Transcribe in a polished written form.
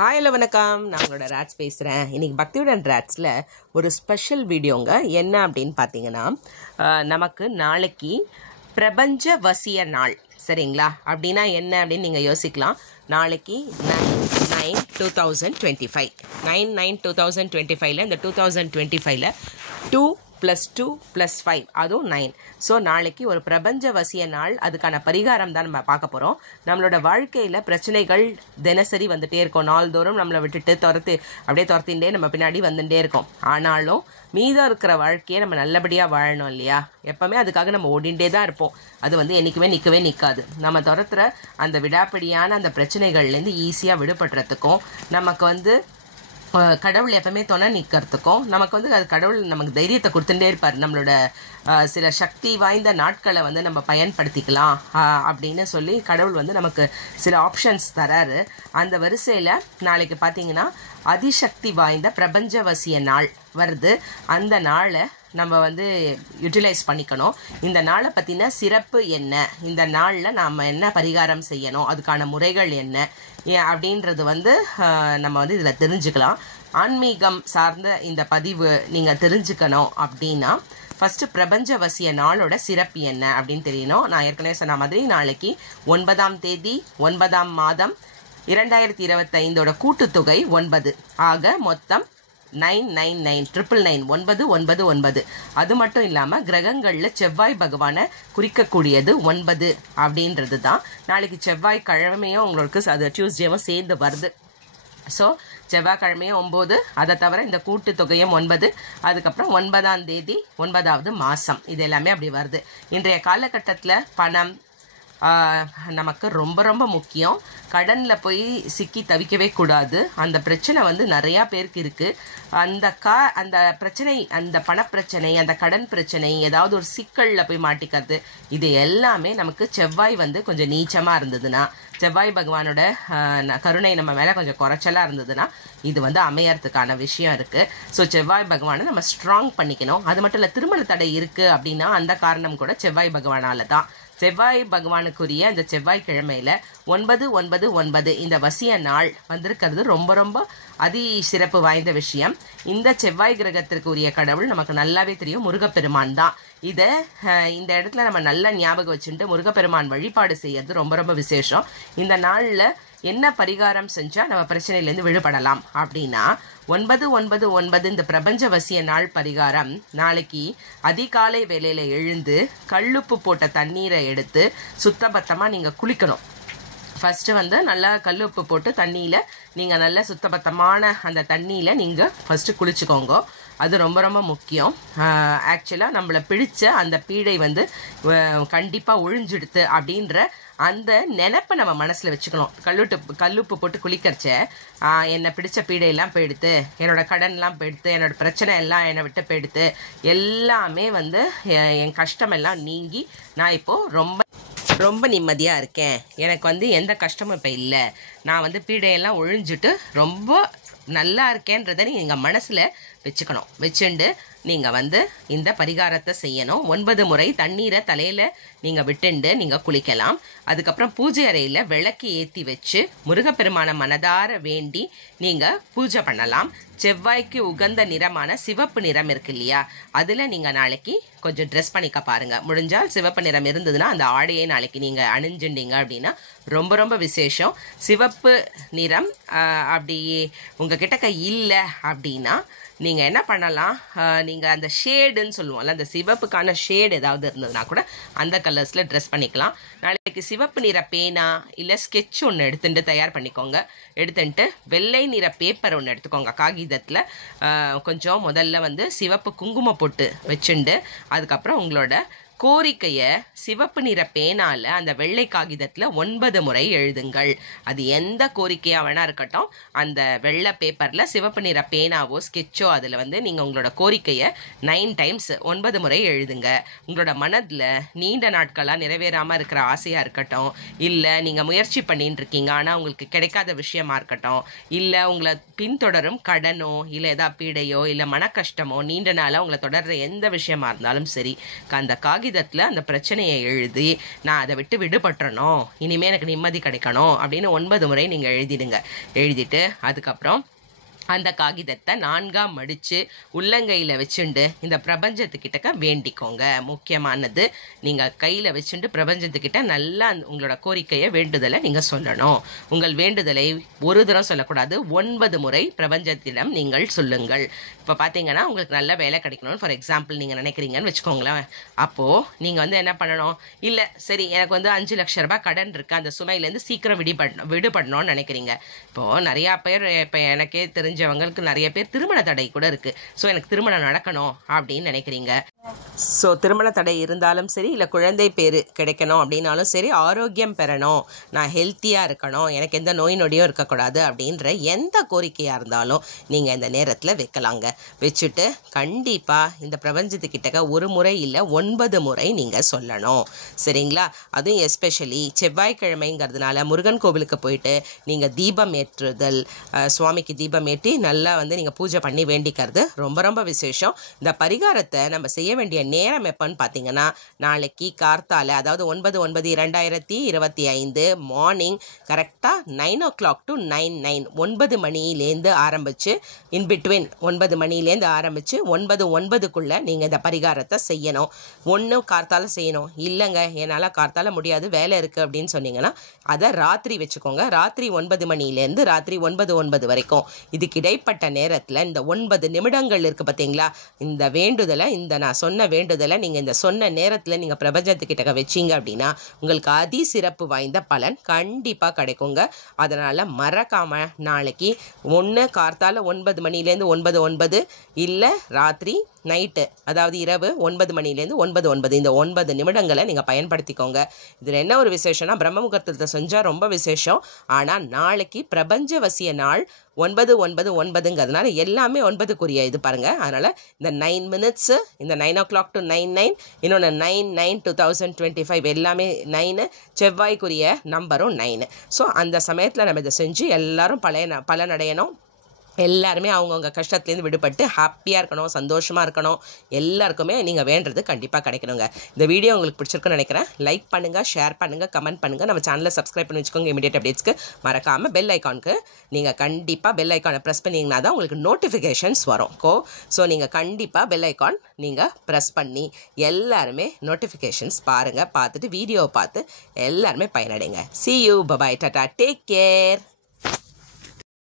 Hi hello வணக்கம், நான் உங்களோட ராட்ஸ் பேசுகிறேன். இன்றைக்கி பக்தியுடன் ராட்ஸில் ஒரு ஸ்பெஷல் வீடியோங்க. என்ன அப்படின்னு பார்த்தீங்கன்னா, நமக்கு நாளைக்கு பிரபஞ்ச வசிய நாள், சரிங்களா? அப்படின்னா என்ன அப்படின்னு நீங்கள் யோசிக்கலாம். நாளைக்கு 9/9/2025 9/9/2025 இந்த 2025 2 + 2 + 5 அதுவும் 9. ஸோ நாளைக்கு ஒரு பிரபஞ்ச வசிய நாள். அதுக்கான பரிகாரம் தான் நம்ம பார்க்க போகிறோம். நம்மளோட வாழ்க்கையில் பிரச்சனைகள் தினசரி வந்துட்டே இருக்கும். நாள்தோறும் நம்மளை விட்டுட்டு துரத்திண்டே நம்ம பின்னாடி வந்துட்டே இருக்கோம். ஆனாலும் மீதம் இருக்கிற வாழ்க்கையை நம்ம நல்லபடியாக வாழணும் இல்லையா? எப்போவுமே அதுக்காக நம்ம ஓடிண்டே தான் இருப்போம். அது என்றைக்குமே நிற்காது. நம்ம துரத்துற அந்த விடாப்பிடியான அந்த பிரச்சனைகள்லேருந்து ஈஸியாக விடுபடுறதுக்கும், நமக்கு கடவுள் எப்பவுமே துணை நிற்கிறதுக்கும், நமக்கு அது கடவுள் நமக்கு தைரியத்தை கொடுத்துட்டே இருப்பார். நம்மளோட சில சக்தி வாய்ந்த நாட்களை நம்ம பயன்படுத்திக்கலாம் அப்படின்னு சொல்லி கடவுள் நமக்கு சில ஆப்ஷன்ஸ் தராரு. அந்த வரிசையில் நாளைக்கு பார்த்தீங்கன்னா அதிசக்தி வாய்ந்த பிரபஞ்சவசிய நாள் வருது. அந்த நாளை நம்ம யூட்டிலைஸ் பண்ணிக்கணும். இந்த நாளை பற்றின சிறப்பு என்ன, இந்த நாளில் நாம் என்ன பரிகாரம் செய்யணும், அதுக்கான முறைகள் என்ன அப்படின்றது நம்ம இதில் தெரிஞ்சுக்கலாம். ஆன்மீகம் சார்ந்த இந்த பதிவு நீங்கள் தெரிஞ்சுக்கணும் அப்படின்னா ஃபஸ்ட்டு பிரபஞ்சவசிய நாளோட சிறப்பு என்ன அப்படின்னு தெரியணும். நான் ஏற்கனவே சொன்ன மாதிரி நாளைக்கு 9ஆம் தேதி 9ஆம் மாதம் 2025 கூட்டுத்தொகை 9 ஆக மொத்தம் 999 999. அது மட்டும் இல்லாமல் கிரகங்களில் செவ்வாய் பகவானை குறிக்கக்கூடியது 9 அப்படின்றது தான். நாளைக்கு செவ்வாய் கிழமையும் உங்களுக்கு அது டியூஸ்டேவும் சேர்ந்து வருது. ஸோ செவ்வாய்க்கிழமையும் 9, அதை தவிர இந்த கூட்டு தொகையும் 9, அதுக்கப்புறம் 9ஆம் தேதி 9வது மாதம், இது எல்லாமே அப்படி வருது. இன்றைய காலகட்டத்தில் பணம் நமக்கு ரொம்ப ரொம்ப முக்கியம். கடனில் போய் சிக்கி தவிக்கவே கூடாது. அந்த பிரச்சனை நிறையா பேருக்கு இருக்குது. அந்த பிரச்சனை, அந்த பணப்பிரச்சனை, அந்த கடன் பிரச்சனை, ஏதாவது ஒரு சிக்கலில் போய் மாட்டிக்கிறது, இது எல்லாமே நமக்கு செவ்வாய் கொஞ்சம் நீச்சமாக இருந்ததுன்னா, செவ்வாய் பகவானோட கருணை நம்ம மேலே கொஞ்சம் குறைச்சலாக இருந்ததுன்னா இது அமையறதுக்கான விஷயம் இருக்குது. ஸோ செவ்வாய் பகவானை நம்ம ஸ்ட்ராங் பண்ணிக்கணும். அது மட்டும் இல்லை, திருமண தடை இருக்குது அப்படின்னா அந்த காரணம் கூட செவ்வாய் பகவானால தான். செவ்வாய் பகவானுக்குரிய இந்த செவ்வாய்க்கிழமையில 999 இந்த வசிய நாள் வந்திருக்கிறது ரொம்ப ரொம்ப அதி சிறப்பு வாய்ந்த விஷயம். இந்த செவ்வாய் கிரகத்திற்கு உரிய கடவுள் நமக்கு நல்லாவே தெரியும், முருகப்பெருமான் தான். இந்த இடத்துல நம்ம நல்லா ஞாபகம் வச்சுட்டு முருகப்பெருமான் வழிபாடு செய்யறது ரொம்ப ரொம்ப விசேஷம். இந்த நாளில் என்ன பரிகாரம் செஞ்சால் நம்ம பிரச்சனையிலேருந்து விடுபடலாம் அப்படின்னா 999 இந்த பிரபஞ்சவசிய நாள் பரிகாரம். நாளைக்கு அதிகாலை வேளையில் எழுந்து கல்லுப்பு போட்ட தண்ணீரை எடுத்து சுத்தபத்தமாக நீங்கள் குளிக்கணும். ஃபஸ்ட்டு நல்லா கல் உப்பு போட்டு தண்ணியில் நீங்கள் நல்ல சுத்தபத்தமான அந்த தண்ணியில் நீங்கள் ஃபஸ்ட்டு குளிச்சுக்கோங்க. அது ரொம்ப ரொம்ப முக்கியம். ஆக்சுவலாக நம்மளை பிடிச்ச அந்த பீடை கண்டிப்பாக ஒழிஞ்சிடுத்து அப்படின்ற அந்த நினைப்பை நம்ம மனசில் வச்சுக்கணும். கல்லுப்பு போட்டு குளிக்கிறச்ச என்னை பிடிச்ச பீடையெல்லாம் போயிடுத்து, என்னோட கடன்லாம் போயிடுத்து, என்னோட பிரச்சனை எல்லாம் என்னை விட்டு போயிடுத்து, எல்லாமே என் கஷ்டமெல்லாம் நீங்கி நான் இப்போது ரொம்ப நிம்மதியாக இருக்கேன், எனக்கு எந்த கஷ்டமும் இப்போ இல்லை, நான் பீடையெல்லாம் ஒழிஞ்சிட்டு ரொம்ப நல்லா இருக்கேன்றதை நீங்கள் மனசில் வச்சுண்டு நீங்கள் இந்த பரிகாரத்தை செய்யணும். 9 முறை தண்ணீரை தலையில் நீங்கள் விட்டுண்டு நீங்கள் குளிக்கலாம். அதுக்கப்புறம் பூஜை அறையில் விளக்கு ஏற்றி வச்சு முருகப்பெருமான மனதார வேண்டி நீங்கள் பூஜை பண்ணலாம். செவ்வாய்க்கு உகந்த நிறமான சிவப்பு நிறம் இருக்கு இல்லையா, அதில் நீங்கள் நாளைக்கு கொஞ்சம் ட்ரெஸ் பண்ணிக்க பாருங்கள். முடிஞ்சால் சிவப்பு நிறம் இருந்ததுன்னா அந்த ஆடையை நாளைக்கு நீங்கள் அணிஞ்சுட்டீங்க அப்படின்னா ரொம்ப ரொம்ப விசேஷம். சிவப்பு நிறம் அப்படி உங்ககிட்ட இல்லை அப்படின்னா நீங்கள் என்ன பண்ணலாம், நீங்கள் அந்த ஷேடுன்னு சொல்லுவோம்ல, அந்த சிவப்புக்கான ஷேடு ஏதாவது இருந்ததுன்னா கூட அந்த கலர்ஸில் ட்ரெஸ் பண்ணிக்கலாம். நாளைக்கு சிவப்பு நிற பேனா இல்லை ஸ்கெட்ச் ஒன்று எடுத்துட்டு தயார் பண்ணிக்கோங்க. எடுத்துட்டு வெள்ளை நிற பேப்பர் ஒன்று எடுத்துக்கோங்க. காகிதத்தில் கொஞ்சம் முதல்ல சிவப்பு குங்குமம் போட்டு வச்சுண்டு அதுக்கப்புறம் உங்களோட கோரிக்கையை சிவப்பு நிற பேனால அந்த வெள்ளை காகிதத்தில் 9 முறை எழுதுங்கள். அது எந்த கோரிக்கையாக வேணா இருக்கட்டும், அந்த வெள்ளை பேப்பரில் சிவப்பு நிற பேனாவோ ஸ்கெட்சோ அதில் நீங்கள் உங்களோட கோரிக்கையை 9 டைம்ஸ் 9 முறை எழுதுங்க. உங்களோட மனதில் நீண்ட நாட்களாக நிறைவேறாமல் இருக்கிற ஆசையாக இருக்கட்டும், இல்லை நீங்கள் முயற்சி பண்ணிட்டு இருக்கீங்க ஆனால் உங்களுக்கு கிடைக்காத விஷயமா இருக்கட்டும், இல்லை உங்களை பின்தொடரும் கடனோ இல்லை ஏதாவது பீடையோ இல்லை மன கஷ்டமோ நீண்ட நாளாக உங்களை தொடர்ற எந்த விஷயமா இருந்தாலும் சரி, அந்த காகித காகிதத்தில் அந்த பிரச்சனையை எழுதி நான் அதை விட்டு விடுபட்டுறணும், இனிமேல் எனக்கு நிம்மதி கிடைக்கணும் அப்படின்னு 9 முறை நீங்கள் எழுதிட்டு அதுக்கப்புறம் அந்த காகிதத்தை 4ஆக மடித்து உள்ளங்கையில் வச்சுண்டு இந்த பிரபஞ்சத்துக்கிட்டக்க வேண்டிக்கோங்க. முக்கியமானது, நீங்கள் கையில் வச்சுட்டு பிரபஞ்சத்துக்கிட்ட நல்லா உங்களோட கோரிக்கையை வேண்டுதலை நீங்கள் சொல்லணும். உங்கள் வேண்டுதலை ஒரு தரம் சொல்லக்கூடாது, 9 முறை பிரபஞ்சத்திடம் நீங்கள் சொல்லுங்கள். இப்போ பார்த்தீங்கன்னா உங்களுக்கு நல்ல வேலை கிடைக்கணும்னு ஃபார் எக்ஸாம்பிள் நீங்கள் நினைக்கிறீங்கன்னு வச்சுக்கோங்களேன். அப்போது நீங்கள் வந்து என்ன பண்ணணும், இல்லை சரி எனக்கு வந்து 5 லட்சம் ரூபாய் கடன் இருக்குது, அந்த சுமையிலேருந்து சீக்கிரம் விடுபடணும்னு நினைக்கிறீங்க. இப்போது நிறையா பேர், இப்போ எனக்கே தெரிஞ்சவங்களுக்கு நிறைய பேர் திருமண தடை கூட இருக்குது. ஸோ எனக்கு திருமணம் நடக்கணும் அப்படின்னு நினைக்கிறீங்க. ஸோ திருமண தடை இருந்தாலும் சரி, இல்லை குழந்தை பேர் கிடைக்கணும் அப்படின்னாலும் சரி, ஆரோக்கியம் பெறணும், நான் ஹெல்த்தியாக இருக்கணும், எனக்கு எந்த நோய் நொடியும் இருக்கக்கூடாது அப்படின்ற எந்த கோரிக்கையாக இருந்தாலும் நீங்கள் இந்த நேரத்தில் வைக்கலாங்க. வச்சுட்டு கண்டிப்பாக இந்த பிரபஞ்சத்துக்கிட்ட ஒரு முறை இல்லை 9 முறை நீங்கள் சொல்லணும். சரிங்களா? அதுவும் எஸ்பெஷலி செவ்வாய்க்கிழமைங்கிறதுனால முருகன் கோவிலுக்கு போயிட்டு நீங்கள் தீபம் ஏற்றுதல், சுவாமிக்கு தீபம் ஏற்றி நல்லா வந்து நீங்கள் பூஜை பண்ணி வேண்டிக்கிறது ரொம்ப ரொம்ப விசேஷம். இந்த பரிகாரத்தை நம்ம செய்ய வேண்டிய நேரம் எப்போன்னு பார்த்தீங்கன்னா, நாளைக்கு கார்த்தால, அதாவது 9/9/2025 மார்னிங் கரெக்டாக 9 o'clock to 9 9 மணிலேருந்து ஆரம்பித்து, இன்பிட்வீன் 9 மணிலேருந்து ஆரம்பித்து 9:09க்குள்ளே நீங்கள் இந்த பரிகாரத்தை செய்யணும். ஒன்று கார்த்தால செய்யணும், இல்லைங்க என்னால் கார்த்தால முடியாது வேலை இருக்குது அப்படின்னு சொன்னீங்கன்னா அதை ராத்திரி வச்சுக்கோங்க. ராத்திரி 9 மணிலேருந்து ராத்திரி 9:09 வரைக்கும் இதுக்கு இடைப்பட்ட நேரத்தில் இந்த 9 நிமிடங்கள் இருக்குது பார்த்தீங்களா, இந்த வேண்டுதலை, இந்த நான் சொன்ன வேண்டுதலை நீங்கள் இந்த சொன்ன நேரத்தில் நீங்கள் பிரபஞ்சத்துக்கிட்ட வச்சிங்க அப்படின்னா உங்களுக்கு அதி சிறப்பு வாய்ந்த பலன் கண்டிப்பாக கிடைக்குங்க. அதனால் மறக்காமல் நாளைக்கு ஒன்று கார்த்தால 9 மணிலேருந்து 9:09, இல்லை ராத்திரி நைட்டு, அதாவது இரவு 9 மணிலேருந்து 9:09 இந்த 9 நிமிடங்களை நீங்கள் பயன்படுத்திக்கோங்க. இதில் என்ன ஒரு விசேஷம்னா, பிரம்ம முகூர்த்தத்தை செஞ்சால் ரொம்ப விசேஷம். ஆனால் நாளைக்கு பிரபஞ்சவசிய நாள் 9/9/9ங்கிறதுனால எல்லாமே 9க்குரிய இது பாருங்கள். அதனால் இந்த 9 minutes, இந்த 9 o'clock to 9 இன்னொன்று 9/9/2025 எல்லாமே 9, செவ்வாய்க்குரிய நம்பரும் 9. ஸோ அந்த சமயத்தில் நம்ம இதை செஞ்சு எல்லாரும் பலனடையணும். எல்லாருமே அவங்கவுங்க கஷ்டத்துலேருந்து விடுபட்டு ஹாப்பியாக இருக்கணும், சந்தோஷமாக இருக்கணும். எல்லாருக்குமே நீங்கள் வேண்டுறது கண்டிப்பாக கிடைக்கணுங்க. இந்த வீடியோ உங்களுக்கு பிடிச்சிருக்குன்னு நினைக்கிறேன். லைக் பண்ணுங்கள், ஷேர் பண்ணுங்கள், கமெண்ட் பண்ணுங்கள். நம்ம சேனலை சப்ஸ்கிரைப் பண்ணி வச்சுக்கோங்க. இமீடியட் அப்டேட்ஸ்க்கு மறக்காமல் பெல் ஐக்கானுக்கு நீங்கள் கண்டிப்பாக பெல் ஐக்கானை ப்ரெஸ் பண்ணிங்கன்னா தான் உங்களுக்கு நோட்டிஃபிகேஷன்ஸ் வரும். ஸோ நீங்கள் கண்டிப்பாக பெல் ஐக்கான் நீங்கள் ப்ரெஸ் பண்ணி எல்லாருமே நோட்டிஃபிகேஷன்ஸ் பாருங்கள். பார்த்துட்டு வீடியோவை பார்த்து எல்லாருமே பயனடைங்க. See you, bye bye, tata, take care.